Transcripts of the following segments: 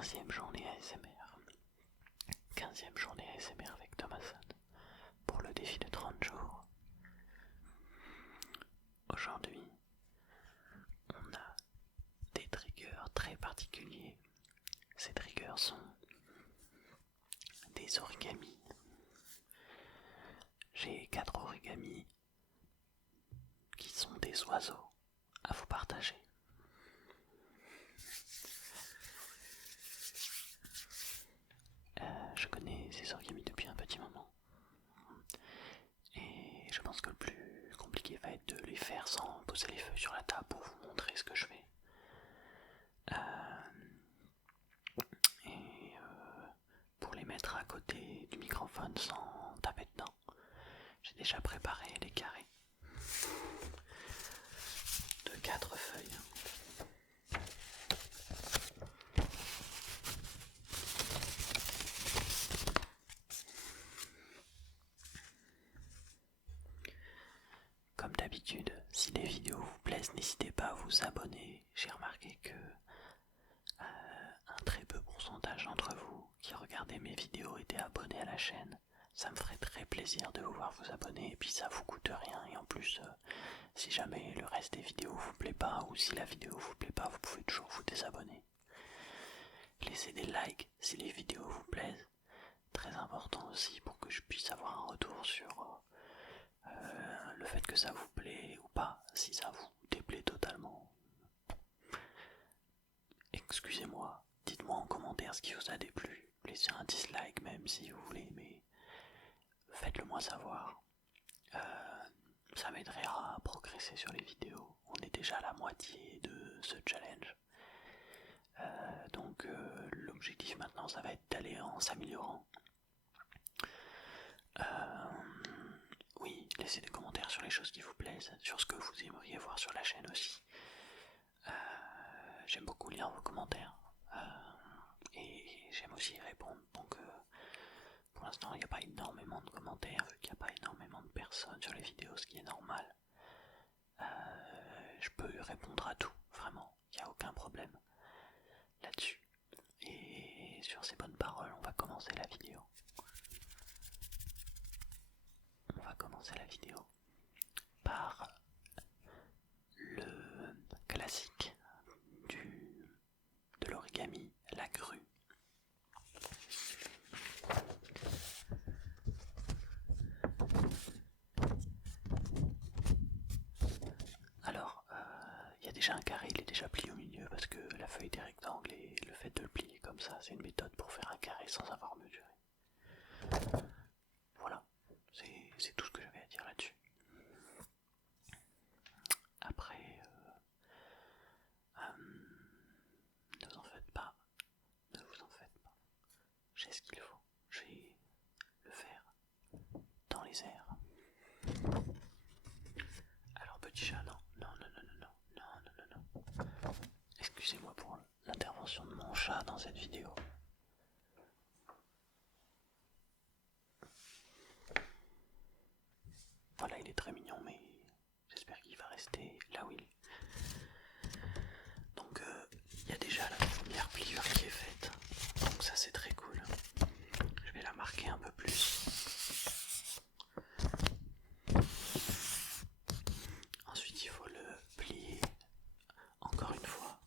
15e journée ASMR. 15e journée ASMR avec Thomason pour le défi de 30 jours. Aujourd'hui, on a des triggers très particuliers. Ces triggers sont des origamis. J'ai 4 origamis qui sont des oiseaux à vous partager. Je connais ces origamis depuis un petit moment et je pense que le plus compliqué va être de les faire sans poser les feuilles sur la table pour vous montrer ce que je fais. Pour les mettre à côté du microphone sans taper dedans, j'ai déjà préparé les carrés de 4 feuilles. Comme d'habitude, si les vidéos vous plaisent, n'hésitez pas à vous abonner. J'ai remarqué que un très peu pourcentage d'entre vous qui regardez mes vidéos étaient abonnés à la chaîne. Ça me ferait très plaisir de vous voir vous abonner et puis ça vous coûte rien. Et en plus, si jamais le reste des vidéos vous plaît pas ou si la vidéo vous plaît pas, vous pouvez toujours vous désabonner. Laissez des likes si les vidéos vous plaisent. Très important aussi pour que je puisse avoir un retour sur le fait que ça vous plaît ou pas, si ça vous déplaît totalement. Excusez-moi, dites-moi en commentaire ce qui vous a déplu, laissez un dislike même si vous voulez, mais faites-le moi savoir. Ça m'aiderait à progresser sur les vidéos, on est déjà à la moitié de ce challenge. Donc l'objectif maintenant ça va être d'aller en s'améliorant. Oui, laissez des commentaires sur les choses qui vous plaisent, sur ce que vous aimeriez voir sur la chaîne aussi. J'aime beaucoup lire vos commentaires et j'aime aussi y répondre. Donc pour l'instant il n'y a pas énormément de commentaires vu qu'il n'y a pas énormément de personnes sur les vidéos, ce qui est normal. Je peux répondre à tout, vraiment, il n'y a aucun problème là-dessus. Et sur ces bonnes paroles, on va commencer la vidéo. On va commencer la vidéo par le classique de l'origami, la grue. Alors, il y a déjà un carré, il est déjà plié au milieu parce que la feuille était rectangle et le fait de le plier comme ça, c'est une méthode pour faire un carré sans avoir mesuré. Voilà, c'est tout ce que j'avais à dire là-dessus. Après, ne vous en faites pas, j'ai ce qu'il faut, j'ai le fer dans les airs. Alors petit chat, non. Excusez-moi pour l'intervention de mon chat dans cette vidéo. Voilà, il est très mignon, mais j'espère qu'il va rester là où il est. Donc il y a déjà la première pliure qui est faite, donc ça c'est très cool. Je vais la marquer un peu plus. Ensuite il faut le plier encore une fois.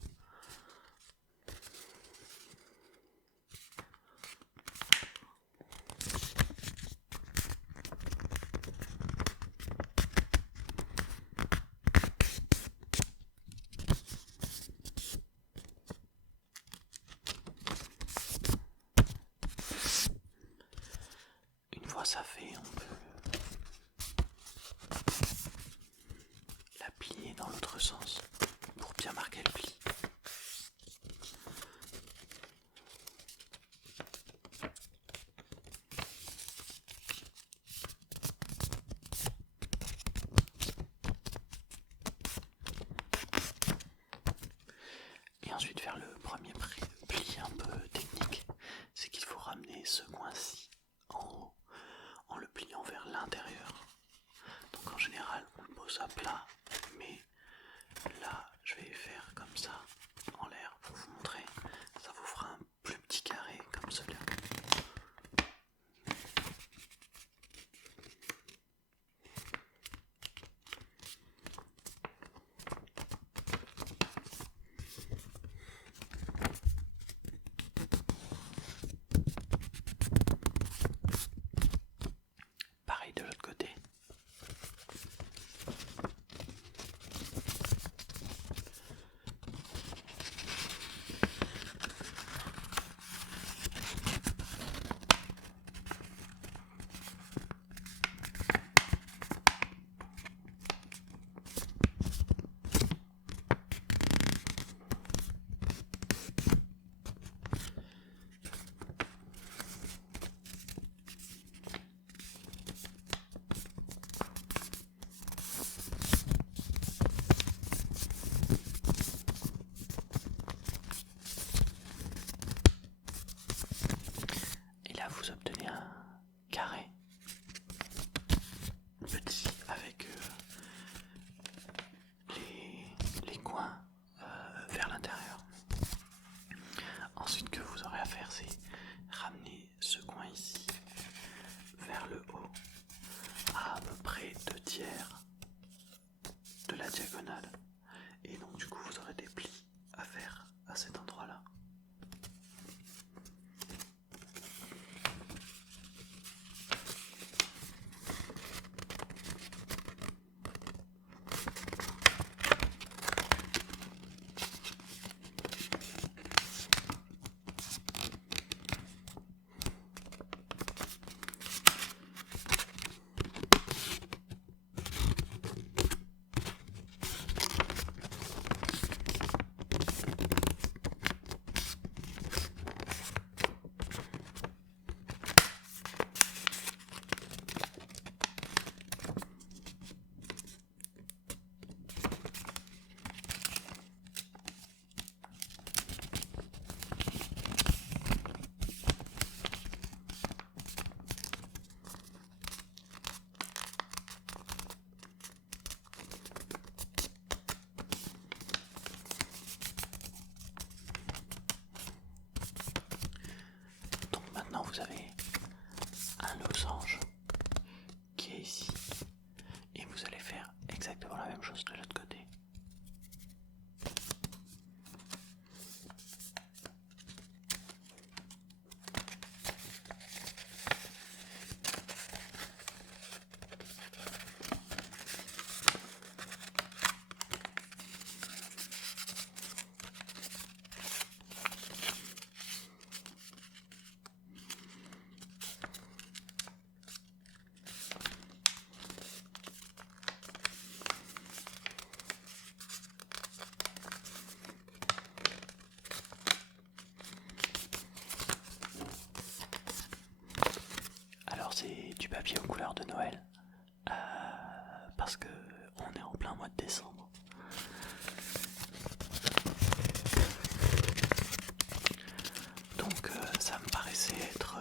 censé être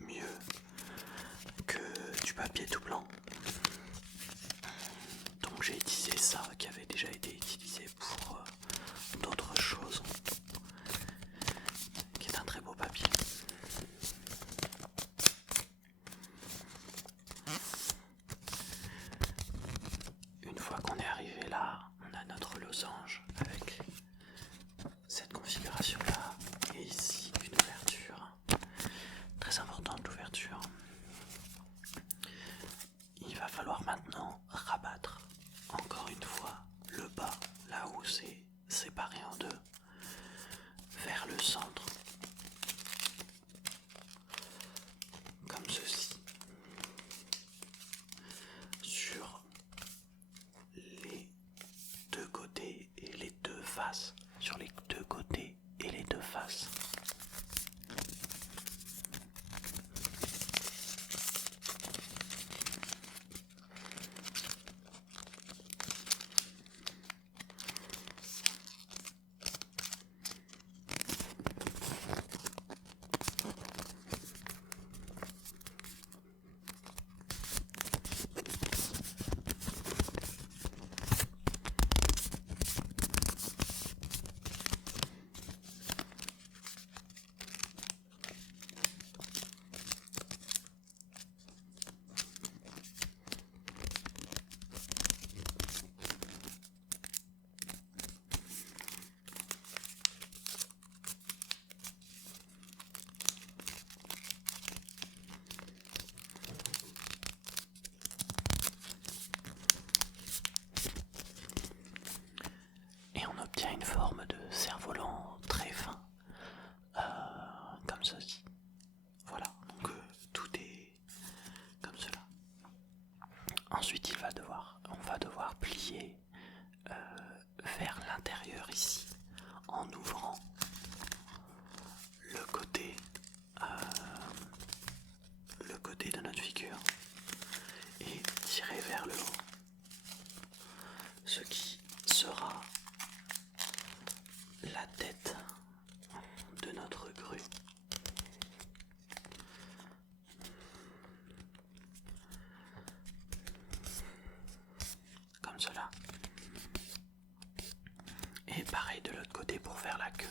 mieux que du papier tout blanc. Donc j'ai utilisé ça qui avait déjà été utilisé pour d'autres choses, qui est un très beau papier. Une fois qu'on est arrivé là, on a notre losange avec cette configuration là et ici une ouverture. Très importante l'ouverture. Il va falloir maintenant rabattre encore une fois le bas, là où c'est séparé en deux, vers le centre, comme ceci, sur les deux côtés et les deux faces, sur les deux côtés et les deux faces. Obtient une forme de cerf-volant très fin, comme ceci. Voilà, donc tout est comme cela. Ensuite, on va devoir plier vers l'intérieur ici, en ouvrant le côté de notre figure et tirer vers le haut, ce qui sera la tête de notre grue. Comme cela. Et pareil de l'autre côté pour faire la queue.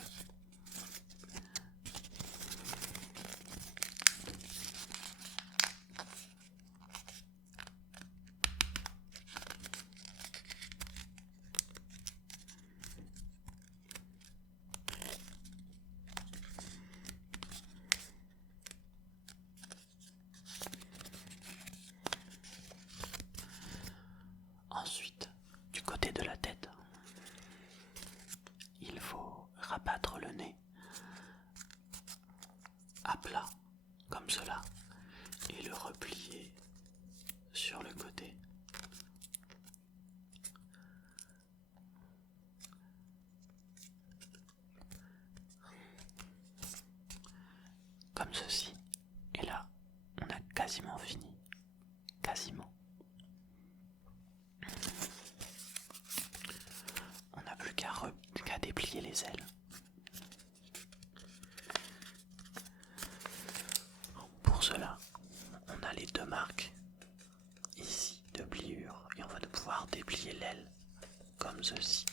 Ensuite, du côté de la tête, il faut rabattre le nez à plat, comme cela, et le replier sur le côté. Comme ceci. Et là, on a quasiment fini. Quasiment. On n'a plus qu'à déplier les ailes. Pour cela, on a les deux marques ici de pliure et on va pouvoir déplier l'aile comme ceci.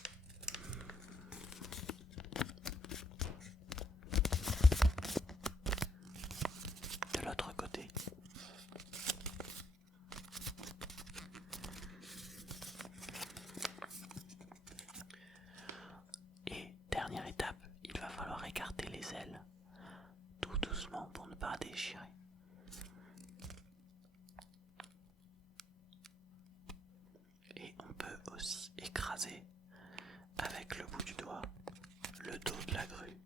De l'autre côté. Et dernière étape, il va falloir écarter les ailes tout doucement pour ne pas déchirer. Et on peut aussi écraser avec le bout du doigt le dos de la grue.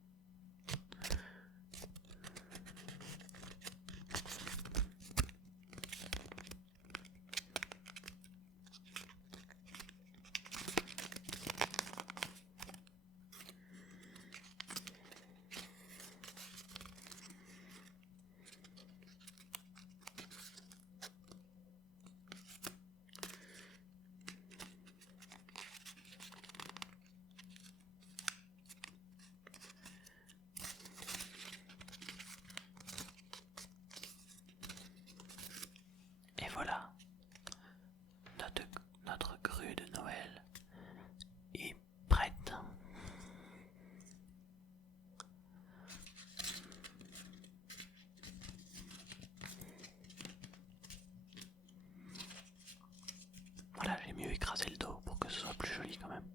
mieux écraser le dos pour que ce soit plus joli quand même.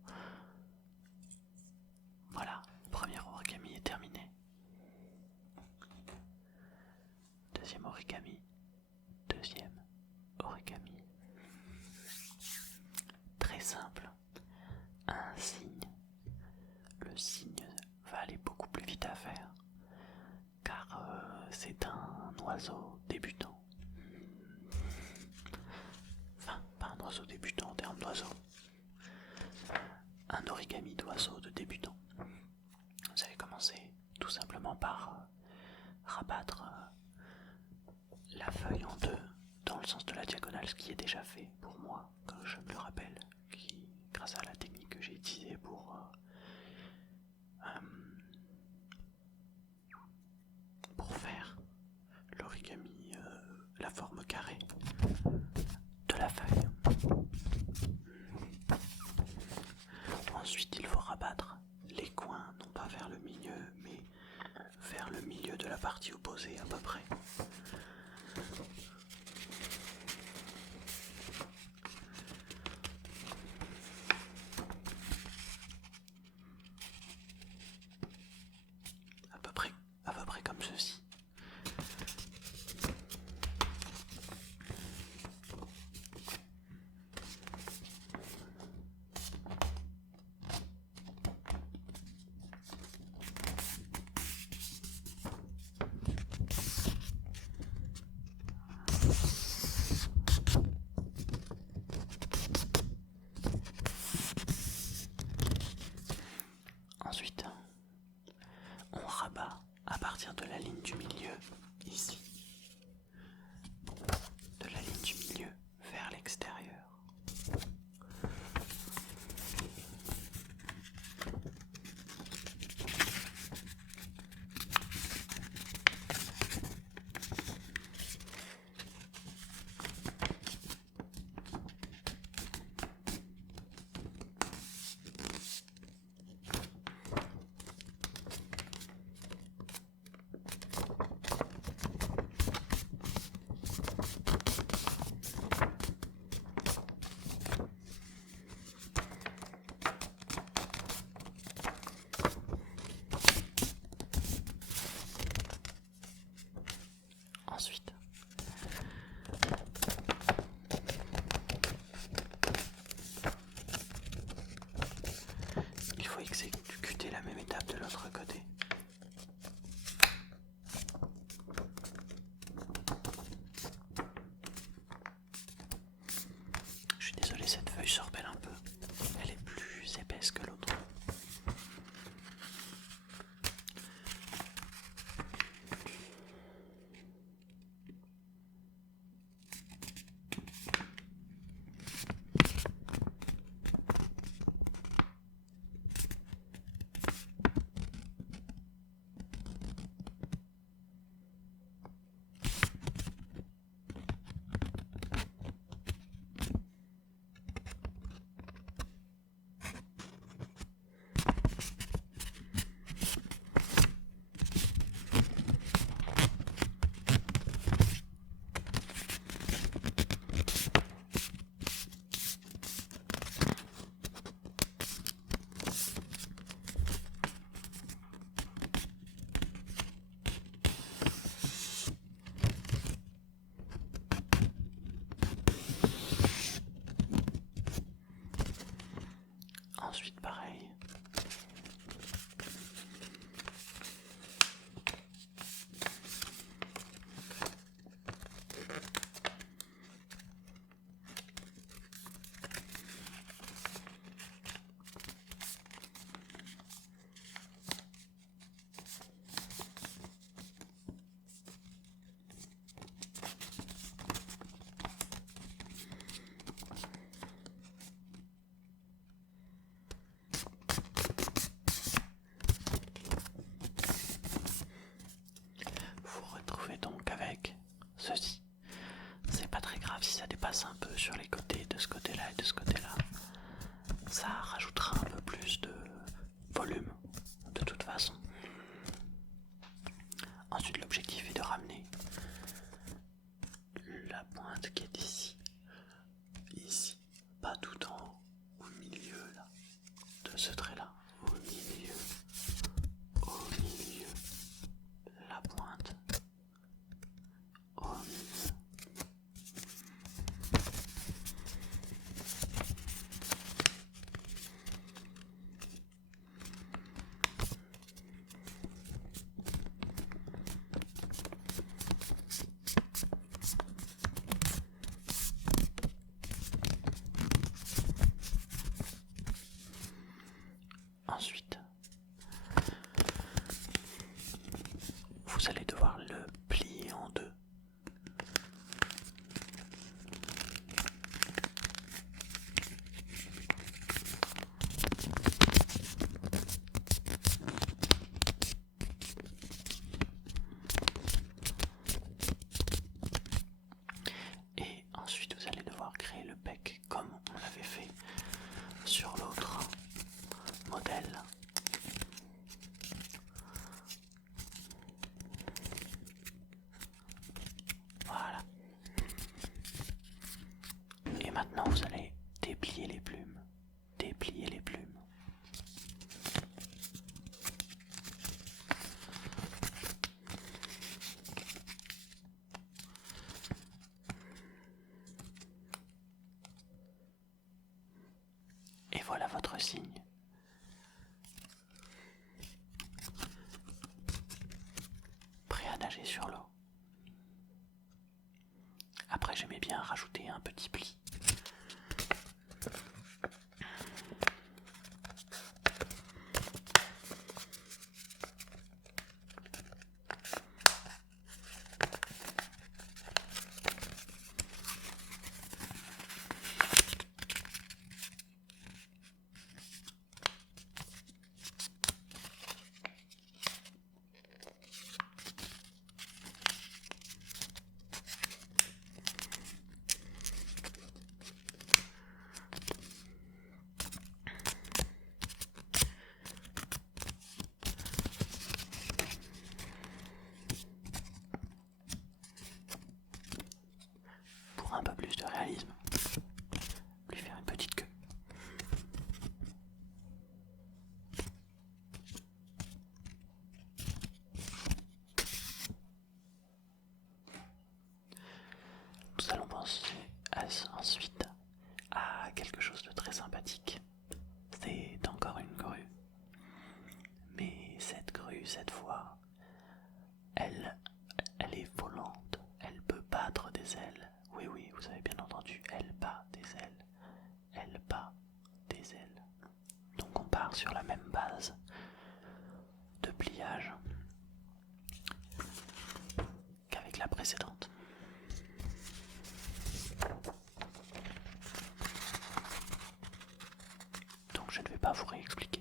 Voilà, le premier origami est terminé. Deuxième origami. Deuxième origami. Très simple. Un signe. Le signe va aller beaucoup plus vite à faire car c'est un oiseau débutant. Enfin, pas un oiseau débutant en termes d'oiseau. Un origami d'oiseau de débutant. Vous allez commencer tout simplement par rabattre la feuille en deux dans le sens de la diagonale, ce qui est déjà fait pour moi, comme je me le rappelle, grâce à la technique que j'ai utilisée pour faire l'origami, la forme carrée de la feuille. Ensuite, il faut rabattre les coins, non pas vers le milieu, mais vers le milieu de la partie opposée à peu près. À peu près comme ceci. Ensuite, on rabat à partir de la ligne du milieu, ici, de la ligne du milieu vers l'extérieur. Ensuite, il faut exécuter la même étape de l'autre côté. Je suis désolé, cette feuille sorbelle un peu. Elle est plus épaisse que l'autre. Ensuite, pareil. Ceci. C'est pas très grave si ça dépasse un peu sur les côtés, de ce côté-là et de ce côté-là. Ça rajoutera un peu plus de volume, de toute façon. Ensuite, l'objectif est de ramener la pointe qui est ici, pas tout vous allez devoir le plier en deux. Et ensuite vous allez devoir créer le bec comme on l'avait fait sur l'autre modèle. Voilà. Et maintenant vous allez déplier les plumes. Déplier les plumes. Et voilà votre signe. Prêt à nager sur l'eau. Après j'aimais bien rajouter un petit pli. Pour un peu plus de réalisme, lui faire une petite queue. Nous allons penser ensuite à quelque chose de très sympathique. C'est encore une grue. Mais cette grue, cette fois, elle est volante. Elle peut battre des ailes. Oui, oui, vous avez bien entendu. Elle bat des ailes. Elle bat des ailes. Donc on part sur la même base de pliage qu'avec la précédente. Donc je ne vais pas vous réexpliquer.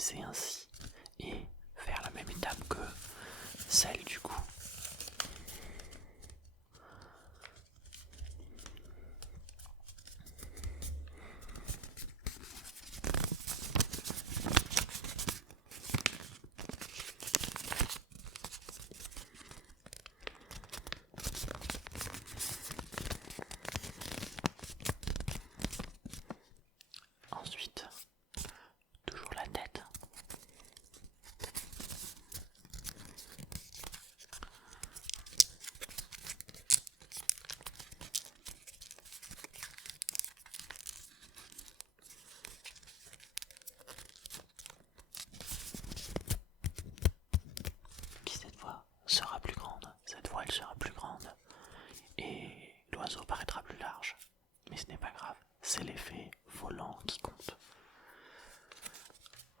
laisser ainsi et faire la même étape que celle du cou. Ensuite, toujours la tête. Qui cette fois sera plus grande. Cette fois elle sera plus grande. Et l'oiseau paraîtra plus large. Mais ce n'est pas grave, c'est l'effet volant qui compte.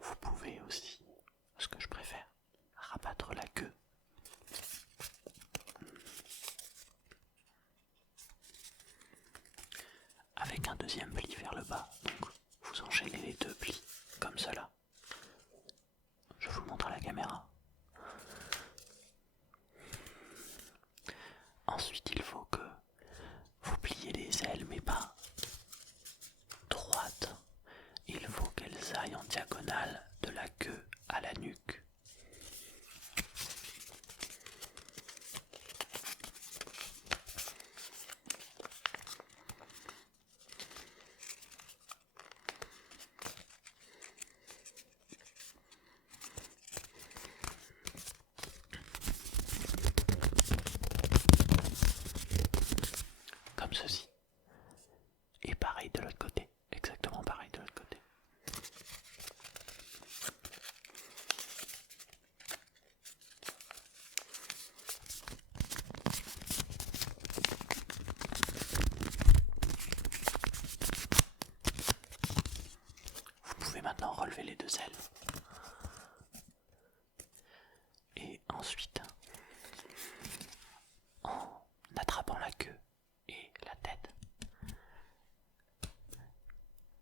Vous pouvez aussi, ce que je préfère, rabattre la queue. Avec un deuxième pli vers le bas. Donc vous enchaînez les deux plis comme cela. Je vous montre à la caméra. Ensuite il faut que vous pliez les ailes mais pas droites. Il faut qu'elles aillent en diagonale de la queue à la nuque. Comme ceci. Et pareil de l'autre côté. Exactement pareil de l'autre côté. Vous pouvez maintenant relever les deux ailes. Et ensuite, en attrapant la queue et la tête,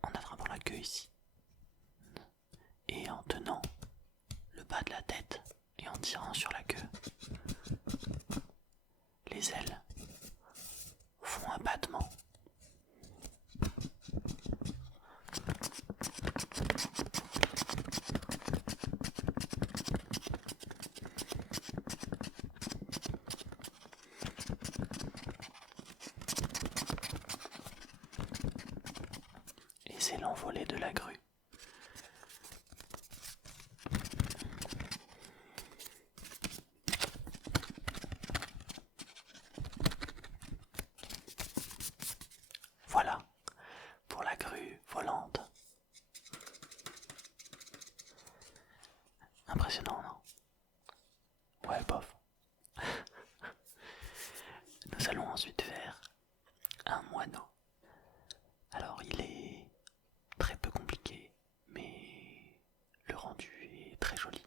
en attrapant la queue ici, et en tenant le bas de la tête et en tirant sur la queue, les ailes font un battement. Et c'est l'envolée de la grue. Voilà pour la grue volante. Impressionnant, non? Ouais, bof. Nous allons ensuite faire un moineau. Alors il est très peu compliqué, mais le rendu est très joli.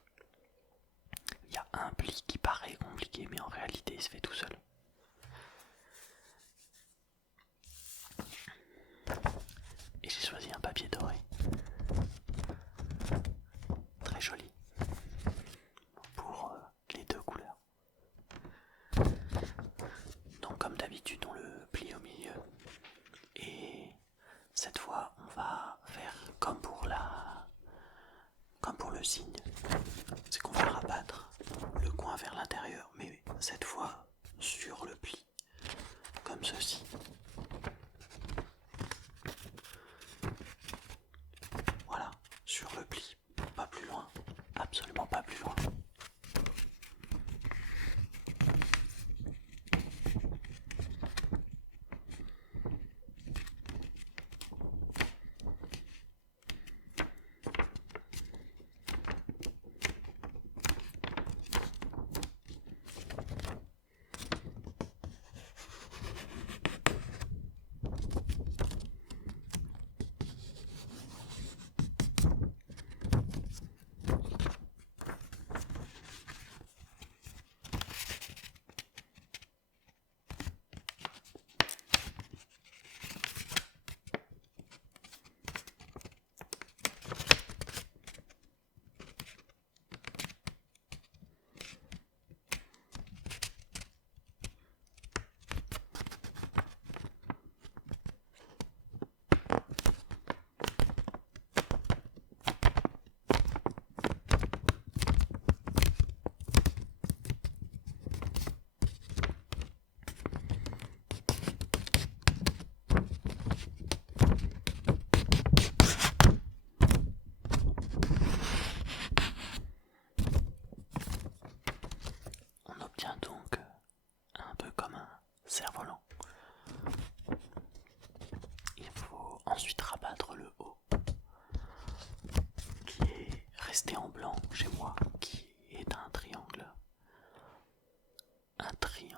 Il y a un pli qui paraît compliqué, mais en réalité il se fait tout seul. Et j'ai choisi un papier doré. Très joli. Pour les deux couleurs. Donc comme d'habitude on le plie au milieu. Et cette fois on va faire comme pour le signe. C'est qu'on va rabattre le coin vers l'intérieur, mais cette fois sur le pli. Comme ceci. Voilà, sur le pli, pas plus loin, absolument pas plus loin. côté en blanc chez moi qui est un triangle. Un triangle.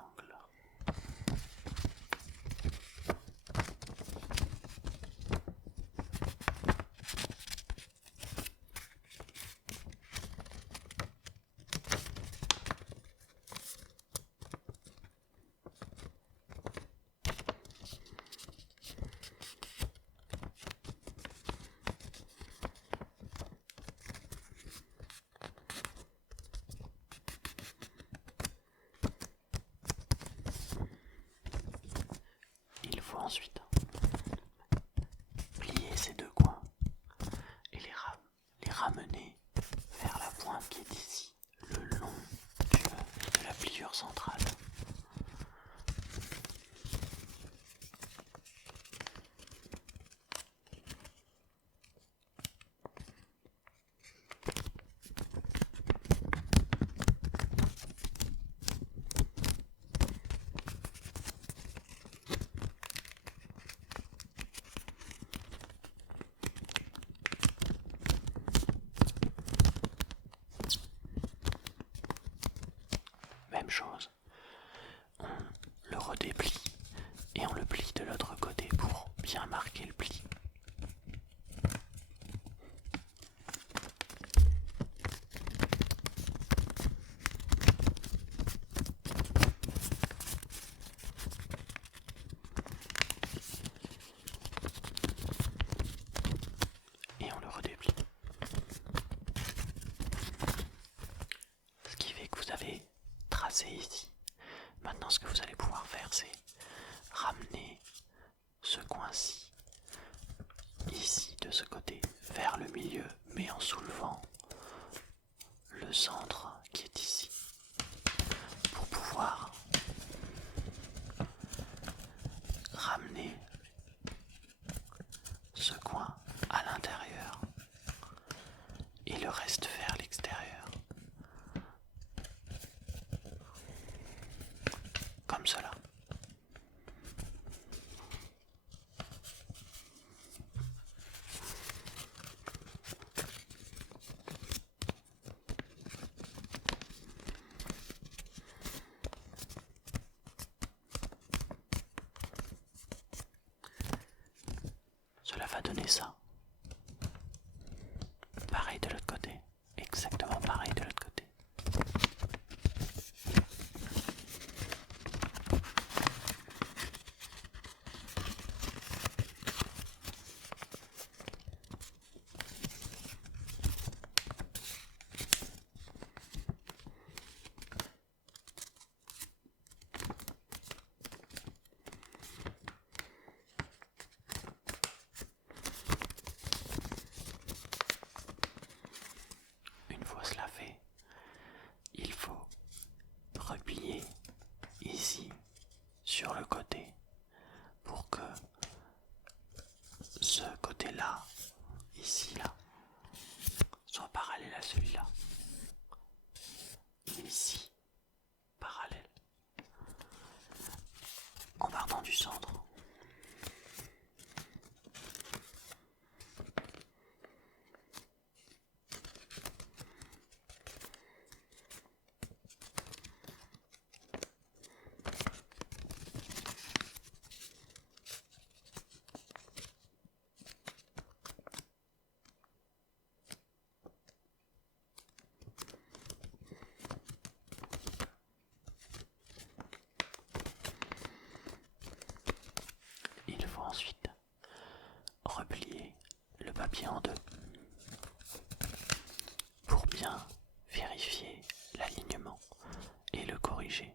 Il faut ensuite plier ces deux coins et les ramener vers la pointe qui est ici, le long de la pliure centrale. Même chose, on le redéplie et on le plie de l'autre côté pour bien marquer le pli. Et on le redéplie. Ce qui fait que vous avez tracé ici. Maintenant, ce que vous allez pouvoir faire, c'est ramener ce coin-ci, ici de ce côté, vers le milieu, mais en soulevant le centre qui est ici, pour pouvoir ramener ce coin à l'intérieur et le reste vers l'extérieur, comme cela. Cela va donner ça. Pareil de l'autre côté. Exactement pareil de l'autre côté. Une fois cela fait, il faut replier ici sur le côté pour que ce côté-là, ici là, soit parallèle à celui-là. Ici, parallèle. En partant du centre. Il faut ensuite replier le papier en deux pour bien vérifier l'alignement et le corriger.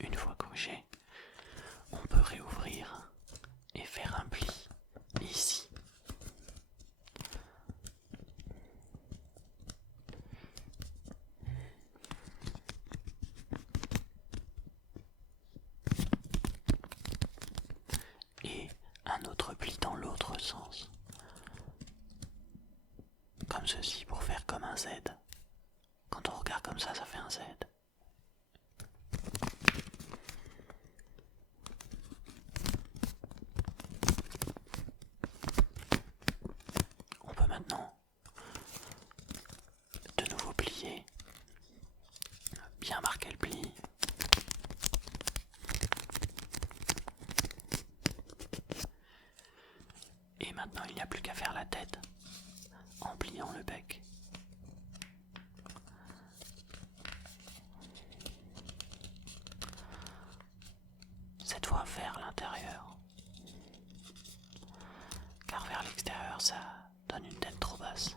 Une fois corrigé, on peut réouvrir et faire un pli ici. Et un autre pli dans l'autre sens. Comme ceci pour faire comme un Z. Quand on regarde comme ça fait un Z. On peut maintenant de nouveau plier, bien marquer le pli. Et maintenant il n'y a plus qu'à faire la tête en pliant le bec. Cette fois vers l'intérieur, car vers l'extérieur ça donne une tête trop basse.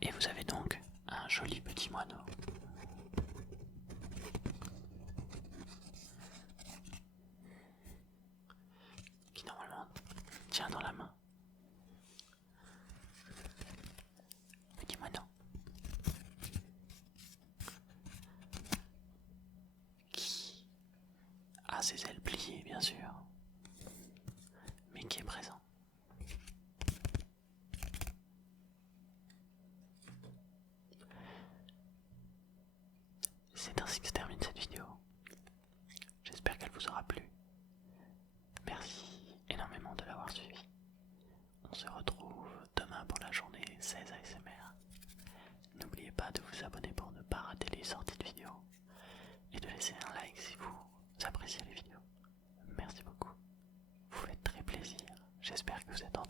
Et vous avez donc un joli petit moineau. Qui normalement tient dans la main. Petit moineau. Qui a ses ailes pliées bien sûr, mais qui est présent. C'est ainsi que se termine cette vidéo. J'espère qu'elle vous aura plu. Merci énormément de l'avoir suivi. On se retrouve demain pour la journée 16 ASMR. N'oubliez pas de vous abonner pour ne pas rater les sorties de vidéos et de laisser un like si vous appréciez les vidéos. Merci beaucoup. Vous faites très plaisir. J'espère que vous êtes en